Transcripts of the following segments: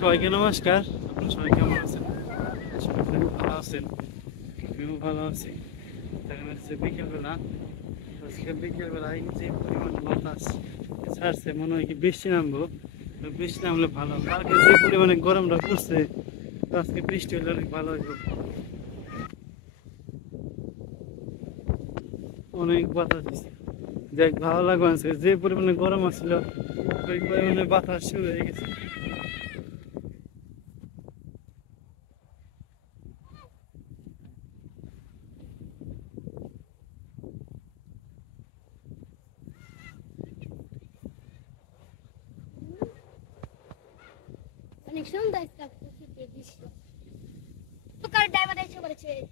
সবাইকে নমস্কার। আপনারা সবাই কেমন আছেন? ভালো আছেন? আমিও ভালো আছি। এখন হচ্ছে বিকেলবেলা। আজকে বিকেলবেলায় যে পরিমাণ বাতাস ছাড়ছে, মনে হয় কি বৃষ্টি নামবো। বৃষ্টি নামলে ভালো। কালকে যে পরিমাণে গরমটা পড়ছে, আজকে বৃষ্টি হলে অনেক ভালো হইব। অনেক বাতাস দিচ্ছে, দেখ ভালো লাগবে। আজকে যে পরিমাণে গরম আসছিল, ওই পরিমাণে বাতাস শুরু হয়ে গেছে।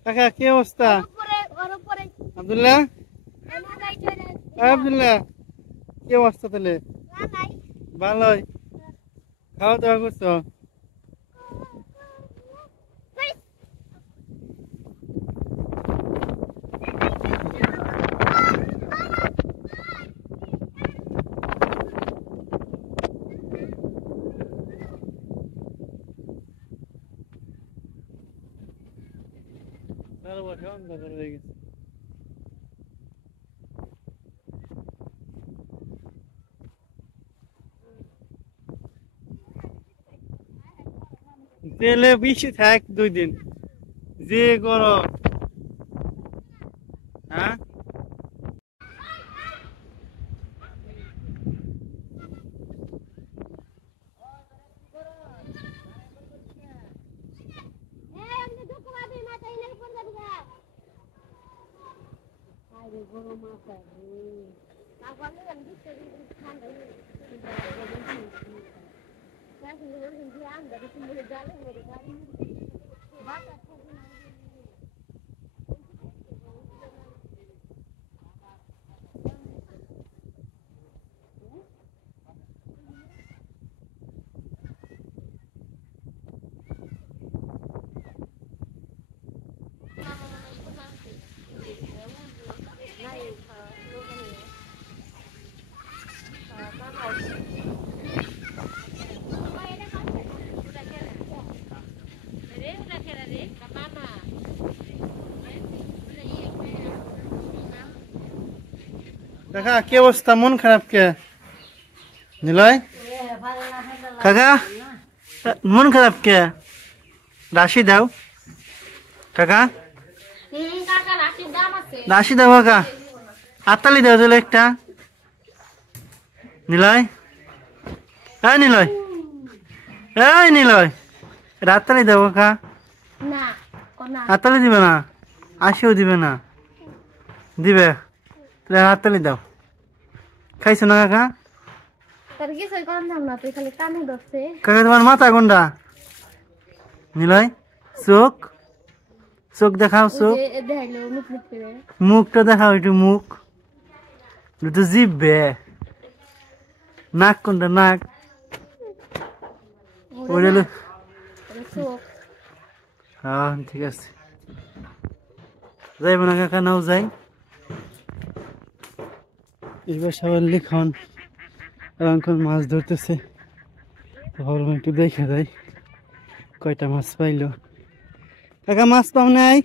কাকা কি অবস্থা? আব্দুল্লাহ, আব্দুল্লাহ কি অবস্থা? তাহলে ভালোই। খাওয়া দাওয়া করছো? অন্ধকার হয়ে গেছে। তেলে বেশি থাক 2 দিন, যে গরম। হ্যাঁ, কাকা কি অবস্থা? মন খারাপ কে? নিলয় কাকা, মন খারাপ কে? রাশি দাও কাকা, রাশি দাও কাকা, আতালি দাও দিলে একটা। নিলয়, এই নিলয়, এই নিলয়, রাতালি দাও কাকা। হাততালি দিবে না? আশিও দিবে না? দিবে? তাহলে হাততালি দাও। খাইছো না কাকা? কাকা তোমার মাথা কোনটা? নিলয়, চোখ, চোখ দেখাও, চোখ, মুখটা দেখাও একটু, মুখ তো জিভবে। নাক কোনটা? নাক ওইটা। হ্যাঁ ঠিক আছে, যাইব না কাকা? নাও যাই। এবার সবাই লিখন এখন মাছ ধরতেছে, ভাবলাম একটু দেখে যাই কয়টা মাছ পাইলো। কাকা মাছ পাও নাই?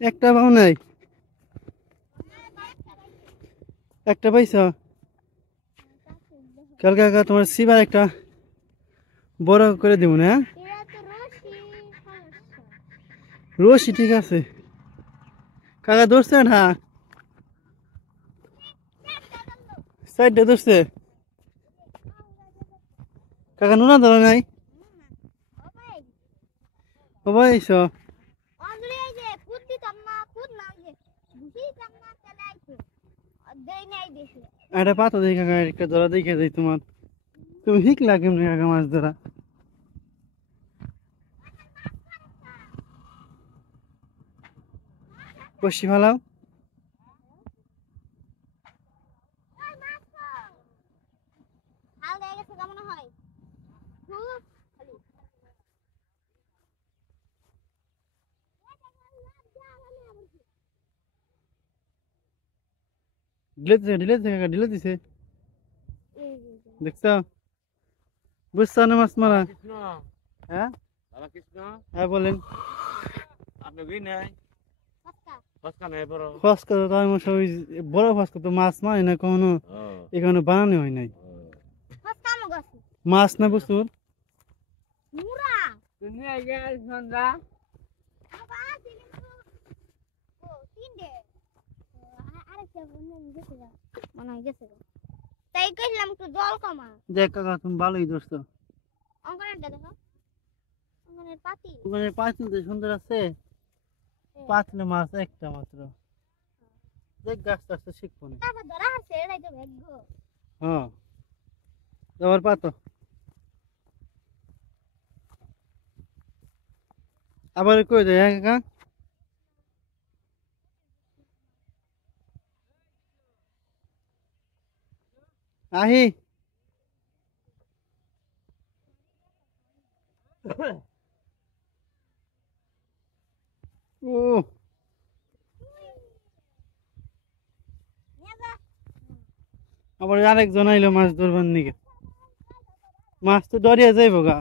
একটা পাও নাই? একটা পাইছ? কালকে কাকা তোমার সিবার একটা বড় করে দিব না? রশি ঠিক আছে কাকা, ধরছে না? সাইডটা ধরছে কাকা, নুনা ধরো নাই? ও ভাইছ একটা পাতা দেখি কাকা, একটা ধরা দেখে যাই তোমার। তুমি শিখলা কেমনি কাকা মাছ ধরা? বসি ফালাও। ঢিলে দিছে, ঢিলে দিছে কাকা, ঢিলে দিছে, দেখছো? বুঝছো না মাছ মারা? কৃষ্ণ হ্যাঁ বাবা কৃষ্ণ হ্যাঁ বলেন। আপনি গই নাই ফসকা নাই বড় ফসকা তো আমি ওই বড় ফসকা তো মাছ মারি না কখনো, এখানে বানানো হয় নাই। মাছ না বুঝুর তুমি আগে সন্ধ্যা তাই কইলাম একটু জল কমা। দেখ কাকা তুমি ভালোই ধরছো। অঙ্গনেরটা দেখো, অঙ্গনের পাতি। ওখানে পাঁচিল তো সুন্দর আছে, পাতলে মাছ একটা মাত্র। দেখ গাছটা আছে শিখবো না। তারপর ধরা আছে, এটাই তো ভাগ্য। হ্যাঁ আবার পাতো আবার কই দেয় হ্যাঁ কাকা? আহি ও আবার আরেকজন আইলো মাছ ধরবার নিকে। মাছ তো ডরিয়া যাইব গা।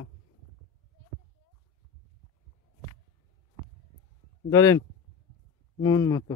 ধরেন মন মতো।